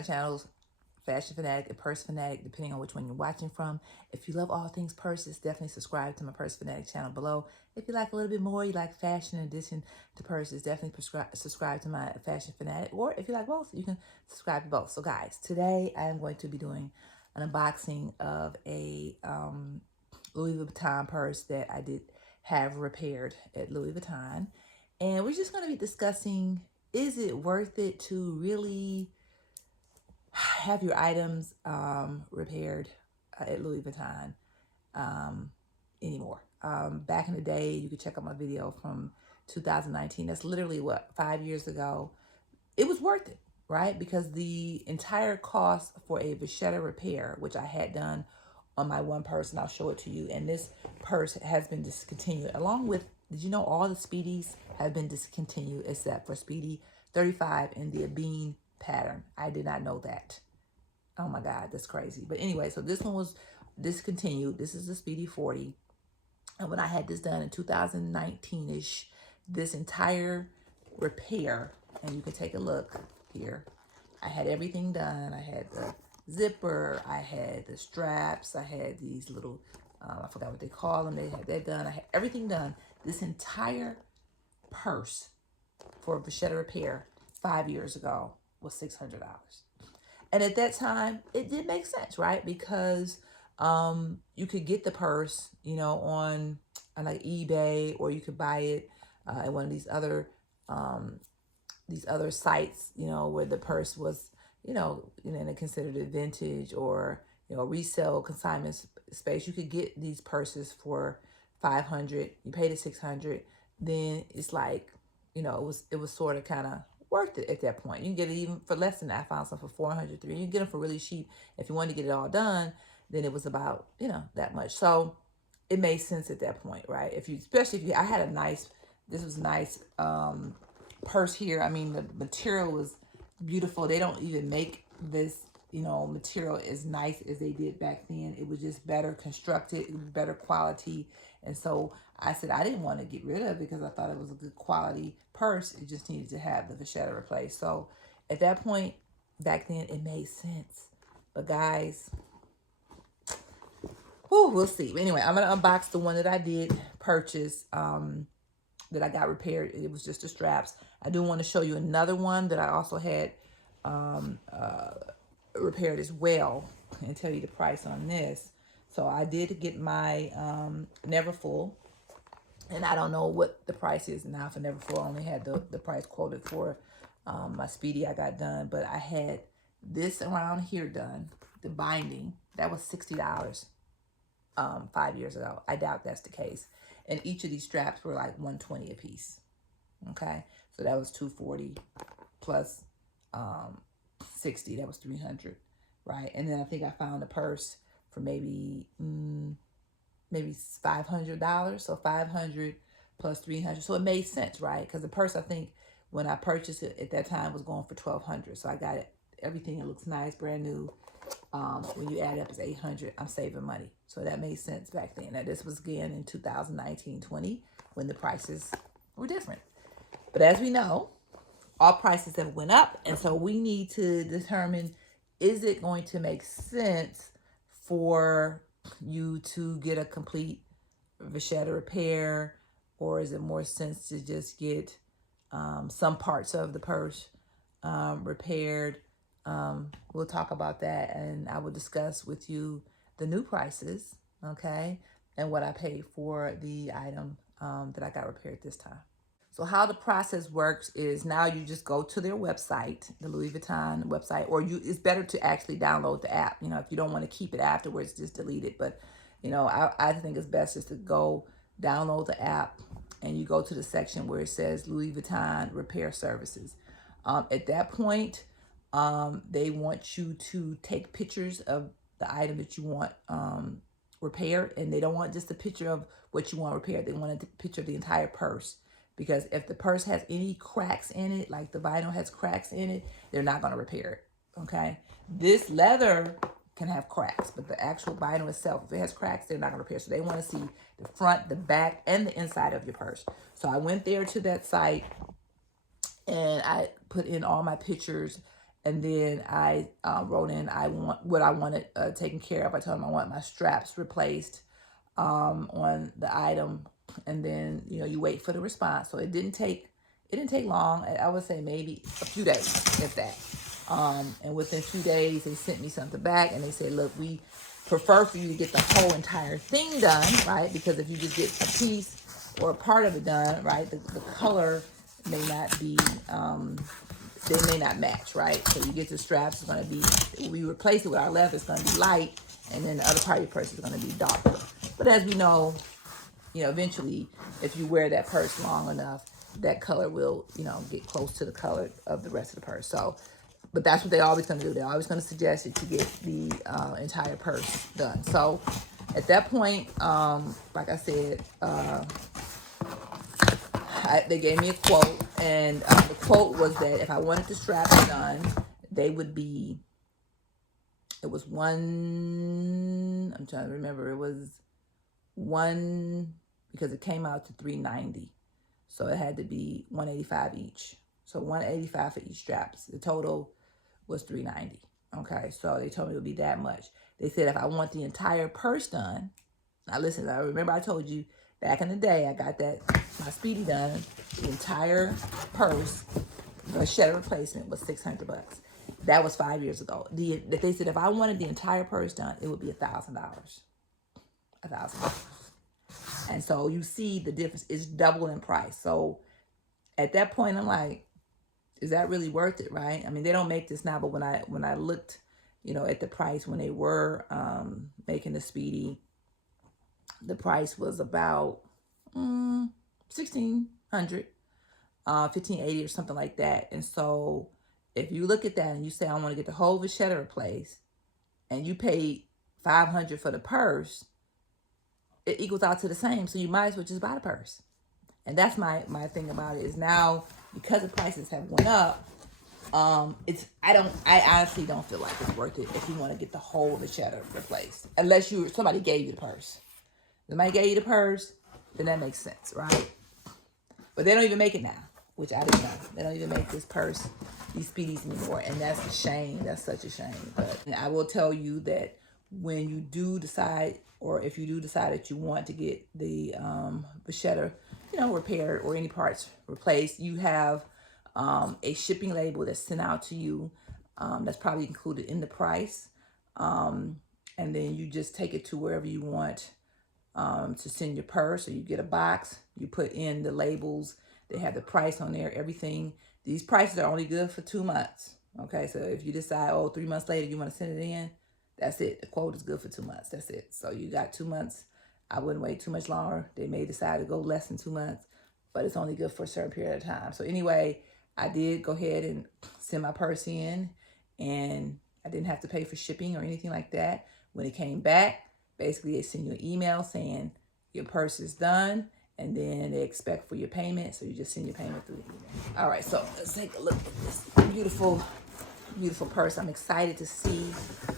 my channels, Fashion Fanatic and Purse Fanatic, depending on which one you're watching from. If you love all things purses, definitely subscribe to my Purse Fanatic channel below. If you like a little bit more, you like fashion in addition to purses, definitely subscribe to my Fashion Fanatic. Or if you like both, you can subscribe to both. So guys, today I am going to be doing an unboxing of a Louis Vuitton purse that I did have repaired at Louis Vuitton. And we're just going to be discussing, is it worth it to really have your items repaired at Louis Vuitton anymore? Back in the day, you could check out my video from 2019. That's literally what, 5 years ago. It was worth it, right? Because the entire cost for a Vachetta repair, which I had done on my one purse, and I'll show it to you. And this purse has been discontinued along with, did you know all the Speedies have been discontinued except for Speedy 35 and the Bean pattern? I did not know that. Oh my God, that's crazy. But anyway, so this one was discontinued. This is the Speedy 40. And when I had this done in 2019-ish, this entire repair, and you can take a look here, I had everything done. I had the zipper, I had the straps, I had these little, I forgot what they call them. They had that done. I had everything done. This entire purse for a Vachetta repair 5 years ago was $600. And at that time, it did make sense, right? Because you could get the purse, you know, on like eBay, or you could buy it at one of these other sites, you know, where the purse was, they considered it vintage or, resale consignment space. You could get these purses for $500. You paid it $600. Then it's like, it was sort of kind of worth it at that point. You can get it even for less than that. I found some for $400, $300. You can get them for really cheap. If you wanted to get it all done, then it was about, that much. So it made sense at that point, right? Especially if you, I had a nice, this was nice purse here. I mean, the material was beautiful. They don't even make this, material as nice as they did back then. It was just better constructed, better quality. And so I said I didn't want to get rid of it because I thought it was a good quality purse. It just needed to have the Vachetta replaced. So at that point, back then, it made sense. But guys, we'll see. But anyway, I'm going to unbox the one that I did purchase, that I got repaired. It was just the straps. I do want to show you another one that I also had repaired as well, and tell you the price on this. So I did get my Never Full, and I don't know what the price is now for Never Full. I only had the price quoted for my Speedy I got done, but I had this around here done, the binding. That was $60 5 years ago. I doubt that's the case. And each of these straps were like $120 a piece. Okay, so that was $240 plus 60. That was $300, right? And then I think I found a purse for maybe $500. So $500 plus $300. So it made sense, right? Because the purse, I think when I purchased it at that time, was going for $1,200. So I got it. Everything, it looks nice, brand new. When you add it up, it's $800. I'm saving money. So that made sense back then. Now, this was again in 2019-20 when the prices were different. But as we know, all prices have went up. And so we need to determine, is it going to make sense for you to get a complete Vachetta repair, or is it more sense to just get some parts of the purse repaired? We'll talk about that, and I will discuss with you the new prices, okay, and what I paid for the item that I got repaired this time. So how the process works is, now you just go to their website, the Louis Vuitton website, or it's better to actually download the app. If you don't want to keep it afterwards, just delete it. But, I think it's best just to go download the app, and you go to the section where it says Louis Vuitton Repair Services. At that point, they want you to take pictures of the item that you want repaired, and they don't want just a picture of what you want repaired. They want a picture of the entire purse, because if the purse has any cracks in it, like the vinyl has cracks in it, they're not going to repair it, okay? This leather can have cracks, but the actual vinyl itself, if it has cracks, they're not going to repair. So they want to see the front, the back, and the inside of your purse. So I went there to that site, and I put in all my pictures, And then I wrote in I want what I wanted taken care of. I told them I want my straps replaced on the item, and then you wait for the response. So it didn't take long. I would say maybe a few days, if that. And within a few days, they sent me something back, and they said, "Look, we prefer for you to get the whole entire thing done, right? Because if you just get a piece or a part of it done, right, the color may not be, they may not match, right? So you get the straps, it's going to be, we replace it with our left, it's going to be light, and then the other part of your purse is going to be darker. But as we know, eventually, if you wear that purse long enough, that color will, get close to the color of the rest of the purse. So, but that's what they're always going to do. They're always going to suggest you to get the entire purse done. So, at that point, like I said, they gave me a quote, and the quote was that if I wanted the straps done, they would be, it was one, I'm trying to remember, it was one, because it came out to $390, so it had to be $185 each. So $185 for each straps. The total was $390. Okay, so they told me it would be that much. They said if I want the entire purse done, now listen, I remember I told you back in the day I got my Speedy done. The entire purse, the Vachetta replacement, was $600. That was 5 years ago. They said if I wanted the entire purse done, it would be $1,000. $1,000. And so you see the difference is double in price. So at that point, I'm like, is that really worth it, right? I mean, they don't make this now, but when I looked, at the price when they were making the Speedy, the price was about $1,600, $1,580 or something like that. And so if you look at that and you say I want to get the whole Vachetta replaced, and you paid $500 for the purse, it equals out to the same. So you might as well just buy the purse. And that's my thing about it is now, because the prices have went up, I honestly don't feel like it's worth it if you want to get the whole Vachetta replaced. Unless somebody gave you the purse. Somebody gave you the purse, then that makes sense, right? But they don't even make it now, which I didn't know. They don't even make this purse, these Speedies anymore. And that's a shame. That's such a shame. But I will tell you that when you do decide, or if you do decide that you want to get the Vachetta, repaired or any parts replaced, you have a shipping label that's sent out to you. That's probably included in the price. And then you just take it to wherever you want to send your purse, or you get a box, you put in the labels, they have the price on there, everything. These prices are only good for 2 months. Okay, so if you decide, 3 months later you want to send it in, that's it. The quote is good for 2 months. That's it. So you got 2 months. I wouldn't wait too much longer. They may decide to go less than 2 months, but it's only good for a certain period of time. So anyway, I did go ahead and send my purse in, and I didn't have to pay for shipping or anything like that. When it came back, basically they send you an email saying your purse is done, and then they expect for your payment. So you just send your payment through the email. All right, so let's take a look at this beautiful purse. I'm excited to see.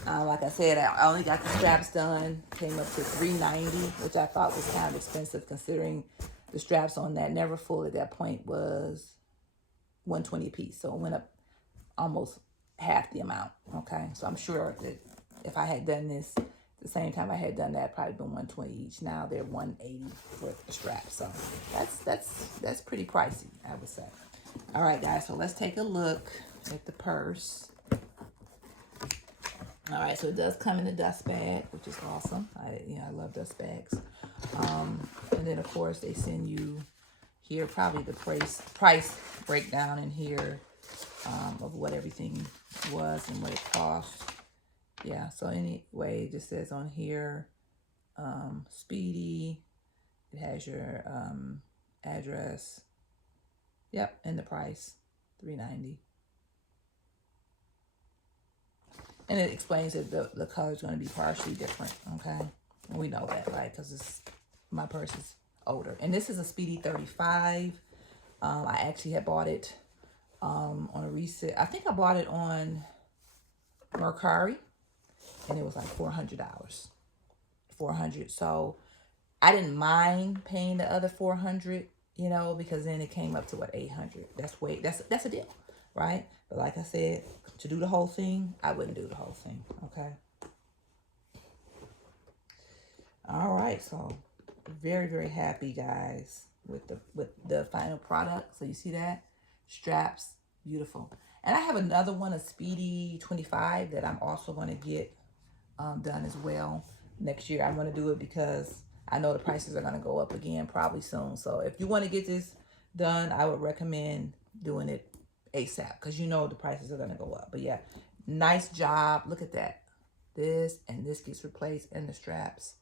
Like I said, I only got the straps done. Came up to $390, which I thought was kind of expensive considering the straps on that Never Full at that point was $120 a piece. So it went up almost half the amount. Okay, so I'm sure that if I had done this the same time I had done that, probably been $120 each. Now they're $180 for the straps. So that's pretty pricey, I would say. All right, guys. So let's take a look at the purse. All right, so it does come in a dust bag, which is awesome. I love dust bags. And then of course they send you here probably the price breakdown in here of what everything was and what it cost. Yeah, so anyway, it just says on here, Speedy. It has your address. Yep, and the price, $390. And it explains that the color is going to be partially different, okay? And we know that, right? Because my purse is older. And this is a Speedy 35. I actually had bought it on a resale. I think I bought it on Mercari, and it was like $400. $400. So I didn't mind paying the other $400, because then it came up to what, $800. That's a deal. right? But like I said, to do the whole thing, I wouldn't do the whole thing, okay? All right, so very, very happy, guys, with the final product. So you see that? Straps, beautiful. And I have another one, a Speedy 25, that I'm also going to get done as well next year. I want to do it because I know the prices are going to go up again probably soon. So if you want to get this done, I would recommend doing it ASAP because you know the prices are going to go up. But yeah, nice job. Look at that. This and this gets replaced and the straps.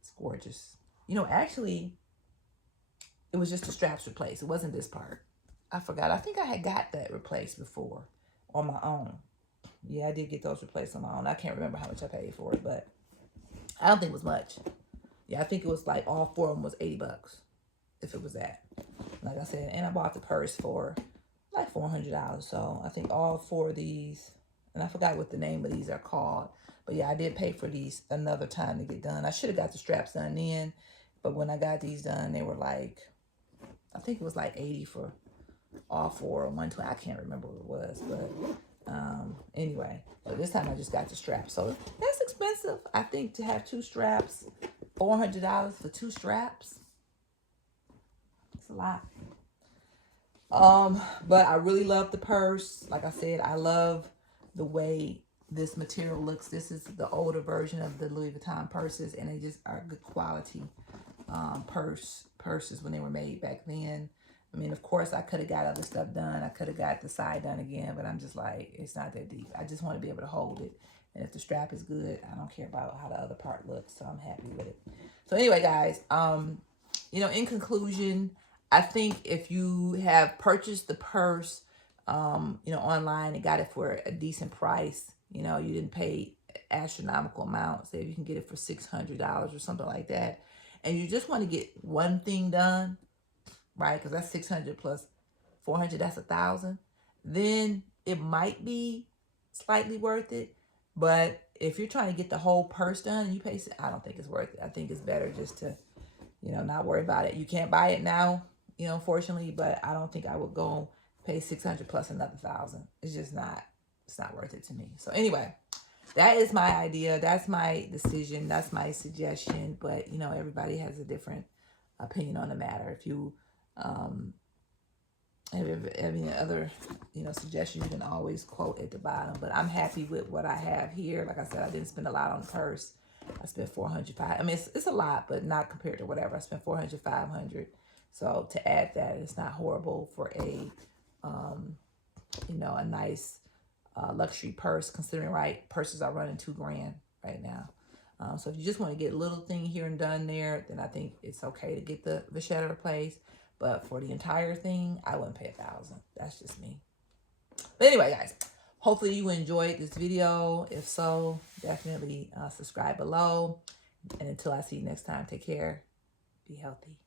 It's gorgeous. You know, actually, it was just the straps replaced. It wasn't this part. I forgot. I think I had got that replaced before on my own. Yeah, I did get those replaced on my own. I can't remember how much I paid for it, but I don't think it was much. Yeah, I think it was like all four of them was $80, if it was that. Like I said, and I bought the purse for like $400. So I think all four of these, and I forgot what the name of these are called. But yeah, I did pay for these another time to get done. I should have got the straps done then, but when I got these done, they were like, I think it was like 80 for all four or 120. I can't remember what it was, but anyway, so this time I just got the straps. So that's expensive. I think to have two straps, $400 for two straps. It's a lot. But I really love the purse. Like I said, I love the way this material looks. This is the older version of the Louis Vuitton purses, and they just are good quality purses when they were made back then. I mean, of course, I could have got other stuff done. I could have got the side done again, but I'm just like, it's not that deep. I just want to be able to hold it. And if the strap is good, I don't care about how the other part looks, so I'm happy with it. So anyway, guys, you know, in conclusion, I think if you have purchased the purse, you know, online and got it for a decent price, you know, you didn't pay astronomical amounts. Say if you can get it for $600 or something like that, and you just want to get one thing done, right? Because that's 600 plus 400, that's 1,000. Then it might be slightly worth it. But if you're trying to get the whole purse done and you pay, I don't think it's worth it. I think it's better just to, you know, not worry about it. You can't buy it now, you know, unfortunately, but I don't think I would go pay 600 plus another 1,000. It's just not, it's not worth it to me. So anyway, that is my idea. That's my decision. That's my suggestion. But, you know, everybody has a different opinion on the matter. If you have any other, you know, suggestions, you can always quote at the bottom. But I'm happy with what I have here. Like I said, I didn't spend a lot on the purse. I spent $400. I mean, it's a lot, but not compared to whatever. I spent $400, $500. So to add that, it's not horrible for a, you know, a nice luxury purse. Considering, right, purses are running $2,000 right now. So if you just want to get a little thing here and done there, then I think it's okay to get the Vachetta replaced. But for the entire thing, I wouldn't pay 1,000. That's just me. But anyway, guys, hopefully you enjoyed this video. If so, definitely subscribe below. And until I see you next time, take care. Be healthy.